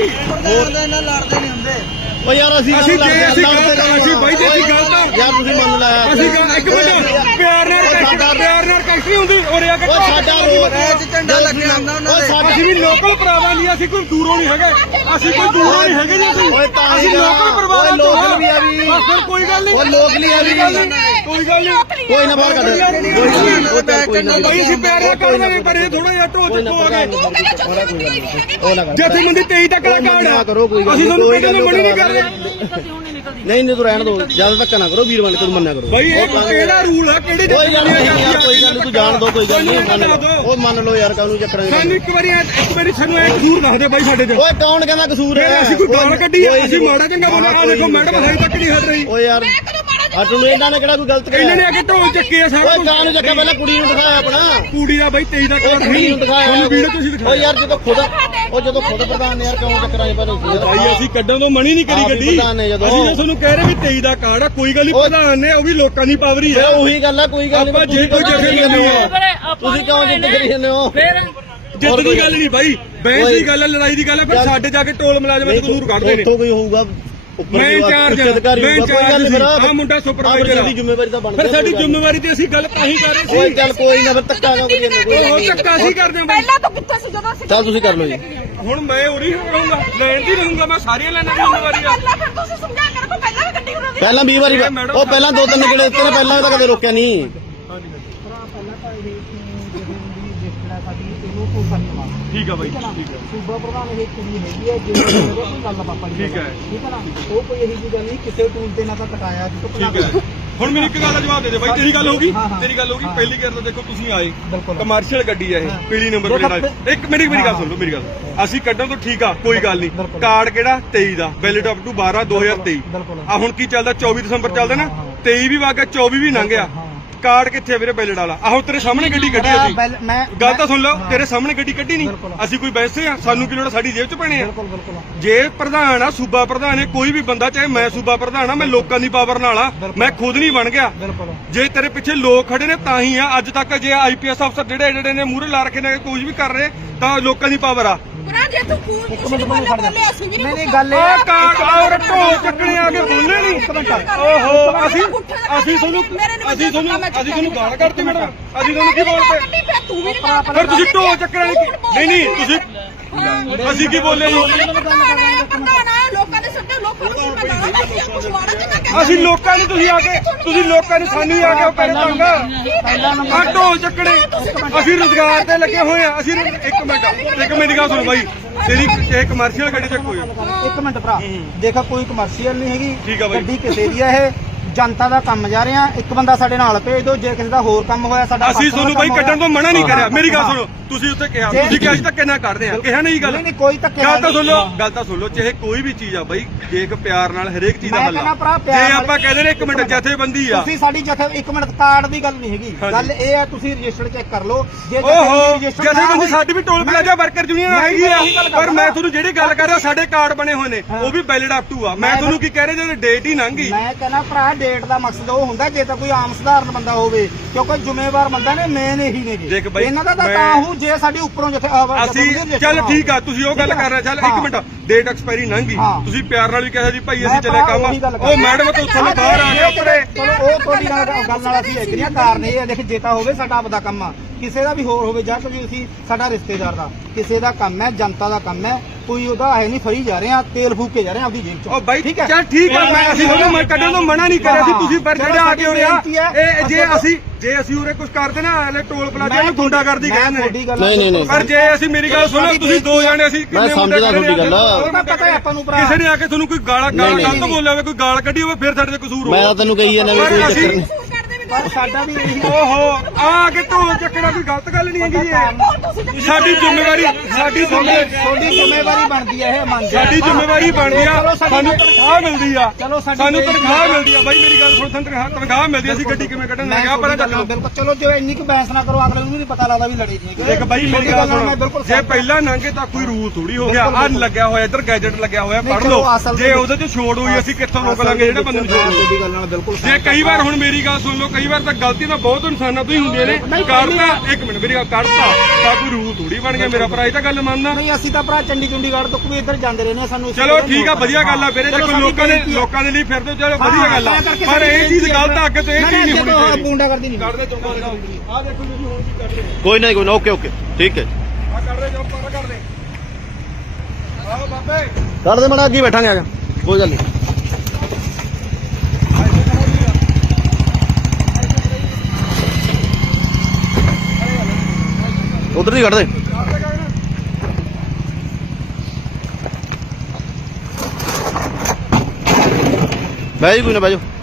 Speaker 2: ਓ ਯਾਰ ਅਸੀਂ
Speaker 1: ਅਸੀਂ ਜੇ ਅਸੀਂ ਗਲਤ ਅਸੀਂ ਬਾਈ ਜੀ ਅਸੀਂ ਗਲਤ
Speaker 2: ਯਾਰ ਤੁਸੀਂ ਮੰਨ ਲਿਆ
Speaker 1: ਅਸੀਂ ਗੱਲ- ਇੱਕ ਮਿੰਟ ਪਿਆਰ ਨਾਲ ਕਹਿ- ਪਿਆਰ ਨਾਲ ਕਹਿ ਹੁੰਦੀ ਔਰ ਆ ਕੇ
Speaker 2: ਓ ਸਾਡਾ ਰੋਡ ਝੰਡਾ ਲੱਗਿਆ ਹੁੰਦਾ ਉਹਨਾਂ ਦੇ।
Speaker 1: ਅਸੀਂ ਵੀ ਲੋਕਲ ਭਰਾਵਾਂ ਲਈ, ਅਸੀਂ ਕੋਈ ਦੂਰੋਂ ਨਹੀਂ ਹੈਗੇ, ਅਸੀਂ ਕੋਈ ਦੂਰੋਂ ਨਹੀਂ ਹੈਗੇ ਜੀ। ਅਸੀਂ
Speaker 2: ਓਏ ਤਾਂ ਹੀ
Speaker 1: ਅਸੀਂ ਲੋਕਲ ਪਰਿਵਾਰਾਂ
Speaker 2: ਓਏ
Speaker 1: ਤੋਂ
Speaker 2: ਲੋਕਲ ਵੀ ਆ ਵੀ।
Speaker 1: ਬਸ ਫਿਰ ਕੋਈ ਗੱਲ ਨਹੀਂ।
Speaker 2: ਓ ਲੋਕਲ ਹੀ ਆ ਵੀ।
Speaker 1: ਕੋਈ ਗੱਲ ਨਹੀਂ, ਕੋਈ ਗੱਲ ਨਹੀਂ।
Speaker 2: ਕੋਈ ਨਾ ਬਾਹਰ ਕੱਢ ਕੋਈ ਗੱਲ ਨਹੀਂ, ਕੋਈ ਨਾ
Speaker 1: ਬਾਈ ਅਸੀਂ ਪਿਆਰ ਨਾਲ ਕਰ ਲਾਂਗੇ, ਪਰ ਇਹ ਥੋੜਾ ਜਿਹਾ ਢੋ ਚੱਕੋ ਆ ਗਏ।
Speaker 2: ਉਹ ਨਾ
Speaker 1: ਜਿੱਥੇ ਬੰਦੀ ਤੇਈ ਤੱਕ ਦਾ ਕਾਰਡ
Speaker 2: ਨਾ
Speaker 1: ਆ,
Speaker 2: ਕਰੋ, ਕੋਈ ਗੱਲ
Speaker 1: ਅਸੀਂ
Speaker 2: ਨਹੀਂ,
Speaker 1: ਤੁਹਾਨੂੰ
Speaker 2: ਕੋਈ
Speaker 1: ਕੱਢਣ
Speaker 2: ਗੱਲ
Speaker 1: ਨੂੰ ਮਨਾ ਨਹੀਂ ਕਰ ਰਹੇ।
Speaker 2: ਨਹੀਂ ਨਹੀਂ ਤੂੰ ਰਹਿਣ ਦੋ, ਜਿਆਦਾ ਧੱਕਾ ਨਾ ਕਰੋ ਵੀਰ ਬਣ ਕੇ, ਤੈਨੂੰ ਮੰਨਿਆ ਕਰੋ।
Speaker 1: ਬਾਈ ਇਹ ਕਿਹੜਾ ਰੂਲ ਆ, ਕਿਹੜੀ
Speaker 2: ਕੋਈ ਗੱਲ ਨਹੀਂ ਯਾਰ, ਕੋਈ ਗੱਲ ਨਹੀਂ, ਤੂੰ ਜਾਣ ਦੋ, ਕੋਈ ਗੱਲ ਨਹੀਂ, ਮੰਨ ਲਓ। ਉਹ ਮੰਨ ਲਓ ਯਾਰ, ਕਾਹਨੂੰ ਚੱਕਰਾਂ
Speaker 1: ਸਾਨੂੰ ਇੱਕ ਵਾਰੀ ਇੱਕ ਵਾਰੀ ਸਾਨੂੰ ਇਹ ਕਸੂਰ ਦੱਸ ਦੇ ਬਾਈ ਸਾਡੇ ਤੇ।
Speaker 2: ਓਏ ਕੌਣ ਕਹਿੰਦਾ ਕਸੂਰ ਹੈ?
Speaker 1: ਅਸੀਂ ਕੋਈ ਗਾਲ ਕੱਢੀ ਆ, ਅਸੀਂ ਮਾੜਾ ਚੰਗਾ ਬੋਲਿਆ, ਆ ਦੇਖੋ ਮੈਡਮ ਹਜੇ ਤੱਕ ਨਹੀਂ ਹਟ ਰਹੀ।
Speaker 2: ਓਏ ਯਾਰ ਆ ਤੈਨੂੰ ਇਹਨਾਂ ਨੇ ਕਿਹੜਾ ਕੋਈ ਗਲਤ ਕਰਿਆ?
Speaker 1: ਇਹਨਾਂ ਨੇ ਆ ਕੇ ਢੋਲ ਚੱਕੇ ਆ ਸਾਰਾ
Speaker 2: ਓਏ ਗਾਂ ਨੂੰ ਚੱਕਿਆ, ਪਹਿਲਾਂ ਕੁੜੀ ਨੂੰ ਦਿਖਾਇਆ ਆਪਣਾ।
Speaker 1: ਕੁੜੀ ਦਾ ਬਾਈ ਤੇਈ ਦਾ
Speaker 2: ਉਹ
Speaker 1: ਕਾਰਡ
Speaker 2: ਕੁੜੀ ਨੂੰ ਦਿਖਾਇਆ।
Speaker 1: ਤੁਹਾਨੂੰ ਵੀਡੀਓ ਤੁਸੀਂ
Speaker 2: ਓ
Speaker 1: ਦਿਖਾਓ
Speaker 2: ਯਾਰ ਜਦੋਂ ਖੁਦ ਉਹ ਜਦੋਂ ਖੁਦ ਪ੍ਰਧਾਨ ਨੇ ਯਾਰ ਕਿਉਂ ਚੱਕਰਾਂ 'ਚ ਪੈ
Speaker 1: ਭਾਈ ਅਸੀਂ ਕੱਢਣ ਤੋਂ ਮਣੀ ਨਹੀਂ ਕਰੀ
Speaker 2: ਆਪ ਹੀ
Speaker 1: ਗੱਡੀ।
Speaker 2: ਪ੍ਰਧਾਨ ਨੇ ਜਦੋਂ।
Speaker 1: ਅਸੀਂ ਤਾਂ ਤੁਹਾਨੂੰ ਕਹਿ ਰਹੇ ਵੀ ਤੇਈ ਦਾ ਕਾਰਡ ਆ, ਕੋਈ ਗੱਲ ਨਹੀਂ, ਪ੍ਰਧਾਨ ਨੇ ਉਹ ਵੀ ਲੋਕਾਂ ਦੀ ਪਾਵਰ ਹੀ
Speaker 2: ਓਏ
Speaker 1: ਆ।
Speaker 2: ਉਹੀ ਗੱਲ ਆ, ਕੋਈ ਗੱਲ
Speaker 1: ਆਪਾਂ
Speaker 2: ਨਹੀਂ।
Speaker 1: ਜੇ ਕੋਈ ਜੱਥੇ ਜਾਂਦੇ ਹੋ
Speaker 2: ਤੁਸੀਂ ਕਿਉਂ ਜਿੱਦ ਕਰੀ ਜਾਂਦੇ ਹੋ?
Speaker 1: ਜਿੱਦ ਦੀ ਗੱਲ ਨਹੀਂ ਬਾਈ, ਬਹਿਸ ਦੀ ਗੱਲ ਹੈ, ਲੜਾਈ ਦੀ ਗੱਲ ਹੈ, ਪਰ ਸਾਡੇ ਜਾ ਕੇ ਟੋਲ ਮੁਲਾਜ਼ਮ ਤੇ ਕਸੂਰ ਕੱਢਦੇ ਨੇ।
Speaker 2: ਉੱਥੋਂ ਕੋਈ ਹੋਊਗਾ ਉੱਪਰ
Speaker 1: ਮੈਂ ਇੰਚਾਰਜ ਹਾਂ,
Speaker 2: ਅਧਿਕਾਰੀ
Speaker 1: ਮੈਂ
Speaker 2: ਹੋਊਗਾ, ਕੋਈ ਗੱਲ
Speaker 1: ਇੰਚਾਰਜ
Speaker 2: ਨਹੀਂ।
Speaker 1: ਸੀ,
Speaker 2: ਫਿਰ
Speaker 1: ਆਹ ਮੁੰਡਾ ਸੁਪਰਵਾਈਜ਼ਰ
Speaker 2: ਦੀ ਜ਼ਿੰਮੇਵਾਰੀ ਤਾਂ ਬਣਦੀ
Speaker 1: ਫਿਰ ਸਾਡੀ ਜ਼ਿੰਮੇਵਾਰੀ ਤੇ ਅਸੀਂ ਗੱਲ ਤਾਂ ਹੀ ਕਰ ਰਹੇ
Speaker 2: ਓਏ
Speaker 1: ਸੀ।
Speaker 2: ਚੱਲ ਕੋਈ ਨਾ, ਫਿਰ ਧੱਕਾ ਕਿਉਂ ਕਰੀ ਜਾਂਦੇ ਕੋਈ
Speaker 1: ਉਹ ਧੱਕਾ ਅਸੀਂ ਕਰਦੇ ਹਾਂ ਬਾਈ।
Speaker 4: ਪਹਿਲਾਂ ਤਾਂ ਕਿੱਥੇ ਸੀ ਜਦੋਂ ਅਸੀਂ
Speaker 2: ਚੱਲ ਤੁਸੀਂ ਕਰ ਲਓ ਜੀ।
Speaker 1: ਹੁਣ ਮੈਂ ਉਰੀ ਰਹੂੰਗਾ, ਲੈਣ ਦੀ ਰਹੂੰਗਾ, ਮੈਂ ਸਾਰੀਆਂ ਲੈਣਾਂ ਦੀ ਜ਼ਿੰਮੇਵਾਰੀ ਆ।
Speaker 4: ਪਹਿਲਾਂ ਫਿਰ ਤੁਸੀਂ ਸਮਝਾ ਕੇ ਰੱਖੋ, ਪਹਿਲਾਂ ਵੀ ਗੱਡੀ ਉਹਨਾਂ ਦੀ
Speaker 2: ਪਹਿਲਾਂ ਵੀਹ ਵਾਰੀ ਉਹ ਪਹਿਲਾਂ ਦੋ ਤਿੰਨ ਗੇੜੇ ਦਿੱਤੇ ਨੇ, ਪਹਿਲਾਂ ਤਾਂ ਕਦੇ ਰੋਕਿਆ ਨਹੀਂ।
Speaker 1: ਠੀਕ ਆ ਬਾਈ, ਠੀਕ ਆ,
Speaker 3: ਸੂਬਾ ਪ੍ਰਧਾਨ ਇਹ ਕੁੜੀ ਹੈਗੀ ਹੈ, ਜਿਵੇਂ ਕੋਈ ਗੱਲ ਪਾਪਾ ਜੀ
Speaker 1: ਠੀਕ ਹੈ,
Speaker 3: ਠੀਕ ਹੈ ਨਾ। ਉਹ ਕੋਈ ਇਹੀ ਜਿਹੀ ਗੱਲ ਨਹੀਂ, ਕਿਸੇ ਟੂਲ ਤੇ ਨਾ ਤਾਂ ਕਟਾਇਆ ਜਿੱਥੋਂ
Speaker 1: ਠੀਕ ਹੈ। ਹੁਣ ਮੇਰੀ ਇੱਕ ਗੱਲ ਦਾ ਜਵਾਬ ਦੇ ਦੇ ਬਾਈ, ਤੇਰੀ ਗੱਲ ਹੋਊਗੀ,
Speaker 3: ਹਾਂ, ਹਾਂ।
Speaker 1: ਤੇਰੀ ਗੱਲ ਹੋਊਗੀ। ਪਹਿਲੀ ਗੱਲ ਤਾਂ ਦੇਖੋ ਤੁਸੀਂ ਆਏ,
Speaker 3: ਬਿਲਕੁਲ।
Speaker 1: ਕਮਰਸ਼ੀਅਲ ਗੱਡੀ ਆ ਇਹ,
Speaker 3: ਹਾਂ।
Speaker 1: ਪੀਲੀ ਨੰਬਰ
Speaker 3: ਦੋ
Speaker 1: ਪਲੇਟ ਨਾਲ।
Speaker 3: ਥੱਪੇ-
Speaker 1: ਇੱਕ ਮੇਰੀ ਮੇਰੀ ਗੱਲ ਸੁਣ ਲਓ, ਮੇਰੀ ਗੱਲ ਅਸੀਂ ਕੱਢਣ ਤੋਂ ਠੀਕ ਆ, ਕੋਈ ਗੱਲ ਨਹੀਂ।
Speaker 3: ਬਿਲਕੁਲ।
Speaker 1: ਕਾਰਡ ਕਿਹੜਾ ਤੇਈ ਦਾ, ਵੈਲਿਡ ਅਪ ਟੂ ਬਾਰਾਂ ਦੋ ਹਜ਼ਾਰ ਤੇਈ।
Speaker 3: ਬਿਲਕੁਲ।
Speaker 1: ਆ ਹੁਣ ਕੀ ਚੱਲਦਾ, ਚੌਵੀ ਦਸੰਬਰ ਚੱਲਦਾ ਨਾ,
Speaker 3: ਹਾਂ, ਹਾਂ।
Speaker 1: ਤੇਈ ਵੀ ਵਾਗਾ, ਚੌਵੀ ਵੀ ਲੰਘ ਗਿਆ।
Speaker 3: ਹਾਂ।
Speaker 1: ਕਾਰਡ ਕਿੱਥੇ ਵੀਰੇ ਬੈਲਟ ਵਾਲਾ? ਆਹੋ ਤੇਰੇ ਸਾਹਮਣੇ ਗੱਡੀ ਕੱਢੀ ਅਸੀਂ
Speaker 3: ਬੈਲ- ਮੈਂ
Speaker 1: ਗੱਲ ਤਾਂ ਸੁਣ ਲਓ, ਤੇਰੇ ਸਾਹਮਣੇ ਗੱਡੀ ਕੱਢੀ ਨਹੀਂ, ਅਸੀਂ ਕੋਈ ਵੈਸੇ ਆ, ਸਾਨੂੰ ਕੀ ਲੋੜ ਸਾਡੀ ਜੇਬ 'ਚ ਪੈਣੇ ਆ? ਜੇ ਪ੍ਰਧਾਨ ਆ, ਸੂਬਾ ਪ੍ਰਧਾਨ ਹੈ ਕੋਈ ਵੀ ਬੰਦਾ, ਚਾਹੇ ਮੈਂ ਸੂਬਾ ਪ੍ਰਧਾਨ ਆ, ਮੈਂ ਲੋਕਾਂ ਦੀ ਪਾਵਰ ਨਾਲ ਆ, ਮੈਂ ਖੁਦ ਨਹੀਂ ਬਣ ਗਿਆ। ਜੇ ਤੇਰੇ ਪਿੱਛੇ ਲੋਕ ਖੜੇ ਨੇ ਤਾਂ ਹੀ ਆ ਅੱਜ ਤੱਕ। ਜੇ ਆਈਪੀਐਸ ਅਫਸਰ ਜਿਹੜੇ ਜਿਹੜੇ ਨੇ ਮੂਹਰੇ ਲਾ ਰੱਖੇ ਨੇ ਕੁਝ ਵੀ ਕਰ ਰਹੇ ਤਾਂ ਲੋਕਾਂ ਦੀ ਪਾਵਰ ਆ।
Speaker 4: ਪੁਰਾ ਜੇ ਤੂੰ ਫੋਨ ਕੁਛ ਨਹੀਂ ਬੋਲਿਆ ਬੋਲੇ ਅਸੀਂ ਵੀ
Speaker 3: ਨਹੀਂ ਨਹੀਂ ਗੱਲ ਇਹ
Speaker 1: ਆ ਕਾਰਡ ਔਰ ਢੋਲ ਚੱਕਣੇ ਆ ਕੇ ਬੋਲੇ ਨਹੀਂ। ਓਹੋ ਅਸੀਂ ਅਸੀਂ ਤੁਹਾਨੂੰ ਅਸੀਂ ਤੁਹਾਨੂੰ ਅਸੀਂ ਤੁਹਾਨੂੰ ਗਾਲ ਕੱਢਦੇ ਮੈਡਮ, ਅਸੀਂ ਤੁਹਾਨੂੰ ਕੀ ਬੋਲਦੇ?
Speaker 4: ਤੂੰ ਵੀ ਨਹੀਂ
Speaker 1: ਫਿਰ ਤੁਸੀਂ ਢੋਲ ਚੱਕਣੇ ਨਹੀਂ ਨਹੀਂ ਤੁਸੀਂ ਅਸੀਂ ਕੀ ਬੋਲੇ ਜੀ?
Speaker 4: ਲੋਕਾਂ ਦੇ ਸੱਟੇ ਲੋਕਾਂ ਨੂੰ ਪਤਾ
Speaker 1: ਅਸੀਂ ਲੋਕਾਂ ਨੂੰ ਤੁਸੀਂ ਆ ਕੇ ਤੁਸੀਂ ਲੋਕਾਂ ਨੂੰ ਸਾਨੂੰ ਹੀ ਆ ਕੇ ਉਹ ਕਰੇ ਤੰਗ ਆ ਢੋਲ ਚੱਕਣੇ। ਅਸੀਂ ਰੁਜ਼ਗਾਰ ਤੇ ਲੱਗੇ ਹੋਏ ਆ। ਅਸੀਂ ਇੱਕ ਮਿੰਟ ਇੱਕ ਮੇਰੀ ਗੱਲ ਸੁਣ ਬਾਈ, ਤੇਰੀ ਇਹ ਕਮਰਸ਼ੀਅਲ ਗੱਡੀ ਚੱਕ ਹੋਈ
Speaker 3: ਇੱਕ ਮਿੰਟ ਭਰਾ ਦੇਖਾ, ਕੋਈ ਕਮਰਸ਼ੀਅਲ ਨਹੀਂ
Speaker 1: ਠੀਕ
Speaker 3: ਹੈਗੀ
Speaker 1: ਆ ਬਾਈ।
Speaker 3: ਗੱਡੀ ਕਿਸੇ ਦੀ ਆ, ਇਹ ਜਨਤਾ ਦਾ ਕੰਮ ਜਾ ਰਿਹਾ। ਇੱਕ ਬੰਦਾ ਸਾਡੇ ਨਾਲ ਭੇਜ ਦਿਓ, ਜੇ ਕਿਸੇ ਦਾ ਹੋਰ ਕੰਮ ਹੋਇਆ ਸਾਡਾ
Speaker 1: ਅਸੀਂ ਤੁਹਾਨੂੰ ਬਾਈ ਕੱਢਣ ਤੋਂ ਮਨਾ ਨਹੀਂ ਕਰਿਆ। ਮੇਰੀ ਗੱਲ ਸੁਣੋ, ਤੁਸੀਂ ਉੱਥੇ ਕਿਹਾ ਤੁਸੀਂ ਕਿ ਅੱਜ ਤੱਕ ਕਿੰਨਾ ਕੱਢਦੇ ਆ, ਕਿਹਾ ਨਹੀਂ ਗੱਲ?
Speaker 3: ਨਹੀਂ ਨਹੀਂ ਕੋਈ ਧੱਕੇ
Speaker 1: ਗੱਲ ਤਾਂ ਸੁਣ ਲਓ, ਗੱਲ ਤਾਂ ਸੁਣ ਲਓ, ਚਾਹੇ ਕੋਈ ਵੀ ਚੀਜ਼ ਆ ਬਾਈ, ਦੇਖ ਪਿਆਰ ਨਾਲ ਹਰੇਕ ਚੀਜ਼ ਦਾ
Speaker 3: ਮੈਂ
Speaker 1: ਹੱਲ
Speaker 3: ਕਹਿੰਦਾ
Speaker 1: ਆ।
Speaker 3: ਭਰਾ
Speaker 1: ਜੇ
Speaker 3: ਪਿਆਰ ਨਾਲ-
Speaker 1: ਆਪਾਂ ਕਹਿੰਦੇ ਨੇ ਇੱਕ ਮਿੰਟ ਜਥੇਬੰਦੀ ਆ,
Speaker 3: ਤੁਸੀਂ ਸਾਡੀ ਜਥੇ ਇੱਕ ਮਿੰਟ ਕਾਰਡ ਦੀ ਗੱਲ ਨਹੀਂ ਹੈਗੀ,
Speaker 1: ਹਾਂਜੀ।
Speaker 3: ਗੱਲ ਇਹ ਹੈ ਤੁਸੀਂ ਰਜਿਸਟਰ ਚੈੱਕ ਕਰ ਲਓ। ਜੇ
Speaker 1: ਓਹੋ
Speaker 3: ਰਜਿਸਟਰ ਨਾ
Speaker 1: ਜਥੇਬੰਦੀ
Speaker 3: ਹੋਈ-
Speaker 1: ਸਾਡੀ ਵੀ ਟੋਲ ਪਲਾਜ਼ਾ ਵਰਕਰ ਯੂਨੀਅਨ ਹੈਗੀ ਆ, ਪਰ ਮੈਂ ਤੁਹਾਨੂੰ ਜਿਹੜੀ ਗੱਲ ਕਰ ਰਿਹਾ ਸਾਡੇ ਕਾਰਡ ਬਣੇ ਹੋਏ ਨੇ ਉਹ ਵੀ ਵੈਲਿਡ ਅਪ ਟੂ ਆ। ਮੈਂ ਤੁਹਾਨੂੰ ਕੀ ਕਹਿ ਰਿਹਾ, ਜਦੋਂ ਡੇਟ ਹੀ ਲੰਘ ਗਈ।
Speaker 3: ਮੈਂ ਕਹਿੰਦਾ ਭਰਾ ਡੇਟ ਦਾ ਮਕਸਦ ਉਹ ਹੁੰਦਾ ਜੇ ਤਾਂ ਕੋਈ ਆਮ ਸਧਾਰਨ ਬੰਦਾ ਹੋਵੇ, ਕਿਉਂਕਿ ਜ਼ਿੰਮੇਵਾਰ ਬੰਦਾ ਨੇ ਮੇਨ ਇਹੀ ਨੇਗੇ।
Speaker 1: ਦੇਖ ਬਾਈ,
Speaker 3: ਇਹਨਾਂ ਦਾ ਤਾਂ
Speaker 1: ਮੈਂ-
Speaker 3: ਤਾਂ ਹੂੰ ਜੇ ਸਾਡੀ ਉੱਪਰੋਂ ਜਿੱਥੇ
Speaker 1: ਅਸੀਂ ਚੱਲ ਠੀਕ ਆ, ਤੁਸੀਂ ਉਹ ਗੱਲ ਕਰ ਰਹੇ ਚੱਲ ਇੱਕ ਮਿੰਟ ਡੇਟ ਐਕਸਪਾਇਰੀ ਲੰਘ ਗਈ,
Speaker 3: ਹਾਂ।
Speaker 1: ਤੁਸੀਂ ਪਿਆਰ ਨਾਲ ਵੀ ਕਿਹਾ ਜੀ ਭਾਈ ਅਸੀਂ
Speaker 3: ਮੈਂ
Speaker 1: ਚੱਲੇ ਕੰਮ।
Speaker 3: ਉਹੀ ਗੱਲ ਕਰ
Speaker 1: ਉਹ ਮੈਡਮ ਤੋਂ ਉੱਥੋਂ ਬਾਹਰ ਆ ਗਿਆ ਉੱਪਰੇ।
Speaker 3: ਚਲੋ ਉਹ ਤੁਹਾਡੀ ਨਾਲ ਗੱਲ ਨਾਲ ਅਸੀਂ ਐਗਰੀ ਆ। ਕਾਰਨ ਇਹ ਹੈ ਦੇਖ, ਜੇ ਤਾਂ ਹੋਵੇ ਸਾਡਾ ਆਪਦਾ ਕੰਮ ਆ, ਕਿਸੇ ਦਾ ਵੀ ਹੋਰ ਹੋਵੇ ਜਾਂ ਕੋਈ ਅਸੀਂ ਸਾਡਾ ਰਿਸ਼ਤੇਦਾਰ ਦਾ, ਕਿਸੇ ਦਾ ਕੰਮ ਹੈ, ਜਨਤਾ ਦਾ ਕੰਮ ਹੈ, ਕੋਈ ਉਹਦਾ ਹੈ ਨਹੀਂ ਫਰੀ ਜਾ ਰਹੇ ਆ, ਤੇਲ ਫੂਕ ਕੇ ਜਾ ਰਹੇ ਆ ਆਪਦੀ ਜੇਬ ਚ।
Speaker 1: ਉਹ ਬਾਈ
Speaker 3: ਠੀਕ ਹੈ
Speaker 1: ਚੱਲ ਠੀਕ ਆ, ਮੈਂ ਅਸੀਂ ਤੁਹਾਨੂੰ ਮੈਂ ਕੱਢਣ ਤੋਂ ਮਨਾ ਨਹੀਂ ਕਰਿਆ ਸੀ, ਤੁਸੀਂ ਪਰ ਜਿਹੜੇ ਆ ਕੇ ਉਰੇ ਆ ਇਹ ਜੇ ਅਸੀਂ ਜੇ ਅਸੀਂ ਉਰੇ ਕੁਝ ਕਰਦੇ ਨਾ ਹਲੇ ਟੋਲ ਪਲਾਜ਼ਾ ਨੂੰ ਗੁੰਡਾਗਰਦੀ ਕਹਿੰਦੇ ਨੇ।
Speaker 2: ਨਹੀਂ ਨਹੀਂ ਨਹੀਂ
Speaker 1: ਪਰ ਜੇ ਅਸੀਂ ਮੇਰੀ ਗੱਲ ਸੁਣੋ, ਤੁਸੀਂ ਦੋ ਜਾਣੇ ਅਸੀਂ
Speaker 2: ਮੈਂ ਸਮਝਦਾ ਤੁਹਾਡੀ ਗੱਲ।
Speaker 3: ਪਤਾ ਹੈ ਆਪਾਂ ਨੂੰ ਭਰਾ।
Speaker 1: ਕਿਸੇ ਨੇ ਆ ਕੇ ਤੁਹਾਨੂੰ ਕੋਈ ਗਾਲਾਂ ਗਾਲ
Speaker 2: ਨਹੀਂ,
Speaker 1: ਗਲਤ ਬੋਲਿਆ ਹੋਵੇ, ਕੋਈ ਗਾਲ ਕੱਢੀ ਹੋਵੇ, ਫਿਰ ਸਾਡੇ ਤੇ ਕਸੂਰ
Speaker 2: ਮੈਂ
Speaker 1: ਹੋਵੇ।
Speaker 2: ਤਾਂ ਤੈਨੂੰ ਕਹੀ ਜਾਂਦਾ ਵੀ ਕੋਈ ਚੱਕਰ ਨਹੀਂ।
Speaker 3: ਪਰ ਸਾਡਾ ਵੀ ਇਹੀ
Speaker 1: ਓਹੋ ਆ ਕੇ ਢੋਲ ਚੱਕਣਾ ਕੋਈ ਗਲਤ ਗੱਲ ਨਹੀਂ ਹੈਗੀ ਇਹ। ਸਾਡੀ ਜ਼ਿੰਮੇਵਾਰੀ ਸਾਡੀ ਜ਼ਿੰਮੇਵਾਰੀ
Speaker 3: ਤੁਹਾਡੀ ਜ਼ਿੰਮੇਵਾਰੀ ਬਣਦੀ ਹੈ ਇਹ ਮੰਨ
Speaker 1: ਸਾਡੀ ਜ਼ਿੰਮੇਵਾਰੀ ਬਣਦੀ ਆ, ਸਾਨੂੰ ਤਨਖਾਹ ਮਿਲਦੀ ਆ,
Speaker 3: ਚਲੋ ਸਾਡੀ
Speaker 1: ਸਾਨੂੰ ਤਨਖਾਹ ਮਿਲਦੀ ਆ ਬਾਈ। ਮੇਰੀ ਗੱਲ ਸੁਣ, ਸਾਨੂੰ ਤਨਖਾਹ ਤਨਖਾਹ ਮਿਲਦੀ ਆ, ਅਸੀਂ ਗੱਡੀ ਕਿਵੇਂ ਕੱਢਣ
Speaker 3: ਮੈਂ
Speaker 1: ਲੱਗਾ ਪਰ ਚੱਲੋ।
Speaker 3: ਬਿਲਕੁਲ ਚਲੋ ਜੋ ਇੰਨੀ ਕੁ ਬਹਿਸ ਨਾ ਕਰੋ, ਅਗਲੇ ਨੂੰ ਨਹੀਂ ਪਤਾ ਲੱਗਦਾ ਵੀ ਲੜੀ ਨਹੀਂ।
Speaker 1: ਦੇਖ ਬਾਈ ਮੇਰੀ ਗੱਲ ਸੁਣ, ਜੇ ਪਹਿਲਾਂ ਲੰਘੇ ਤਾਂ ਕੋਈ ਰੂਲ ਥੋੜੀ ਹੋ ਗਿਆ। ਆ ਲੱਗਿਆ ਹੋਇਆ ਇੱਧਰ ਗੈਜਟ ਲੱਗਿਆ ਹੋਇਆ, ਪੜ ਲਓ। ਜੇ ਉਹਦੇ ਚ ਛੋੜ ਹੋਈ ਅਸੀਂ ਕਿੱਥੋਂ ਰੋਕ ਲਾਂਗੇ ਜਿਹੜੇ ਬੰਦੇ ਨੂੰ ਛੋੜ ਹੋਈ?
Speaker 3: ਤੁਹਾਡੀ ਗੱਲ ਨਾਲ ਬਿਲਕੁਲ
Speaker 1: ਜੇ ਕਈ ਵਾਰ ਹੁਣ ਮੇਰੀ ਗੱਲ ਸੁਣ ਲਓ, ਕਈ ਵਾਰ ਤਾਂ ਗਲਤੀ ਤਾਂ ਬਹੁਤ ਇਨਸਾਨਾਂ ਤੋਂ ਹੀ ਹੁੰਦੀਆਂ ਨੇ। ਕਰਤਾ ਇੱਕ ਮਿੰਟ ਮੇਰੀ ਗੱਲ ਕਰਤਾ ਤਾਂ ਕੋਈ ਰੂਲ ਥੋੜੀ ਬਣ ਗਿਆ ਮੇਰਾ ਭਰਾ, ਇਹ ਤਾਂ ਗੱਲ ਮੰਨਦਾ।
Speaker 3: ਨਹੀਂ ਅਸੀਂ ਤਾਂ ਭਰਾ ਚੰਡੀ ਚੁੰਡੀਗੜ੍ਹ ਤੋਂ ਵੀ ਇੱਧਰ ਜਾਂਦੇ ਰਹਿੰਦੇ ਆ, ਸਾਨੂੰ
Speaker 1: ਚਲੋ ਠੀਕ ਆ, ਵਧੀਆ ਗੱਲ ਆ ਵੀਰੇ। ਜੇ ਕੋਈ ਲੋਕਾਂ ਦੇ ਲੋਕਾਂ ਦੇ ਲਈ ਫਿਰਦੇ ਚਲੋ ਵਧੀਆ ਗੱਲ ਆ, ਪਰ ਇਹ ਚੀਜ਼ ਗਲਤ ਆ, ਅੱਗੇ ਤੋਂ ਇਹ ਚੀਜ਼ ਨਹੀਂ ਹੋਣੀ ਚਾਹੀਦੀ।
Speaker 3: ਗੁੰਡਾ ਕਰਦੀ ਨਹੀਂ
Speaker 1: ਕਰਦੇ ਚੁੱਪ ਆ ਦੇਖੋ ਤੁਸੀਂ ਹੁਣ ਕੀ ਕਰ ਰਹੇ ਹੋ।
Speaker 2: ਕੋਈ ਨਹੀਂ ਕੋਈ ਨਾ, ਓਕੇ ਓਕੇ ਠੀਕ ਹੈ।
Speaker 1: ਆ ਕਰ ਰਹੇ ਚੁੱਪ ਆ ਕਰਦੇ ਆਓ ਬਾਬੇ
Speaker 2: ਕੱਢ ਦੇ ਮੜਾ, ਅੱਗੇ ਬੈਠਾਂਗੇ ਆ ਜਾ, ਕੋਈ ਗੱਲ ਨਹੀਂ। ਉਧਰ ਹੀ ਕੱਢ ਦੇ। ਬਹਿ ਜੀ ਕੋਈ ਨਾ, ਬਹਿ ਜਾਓ।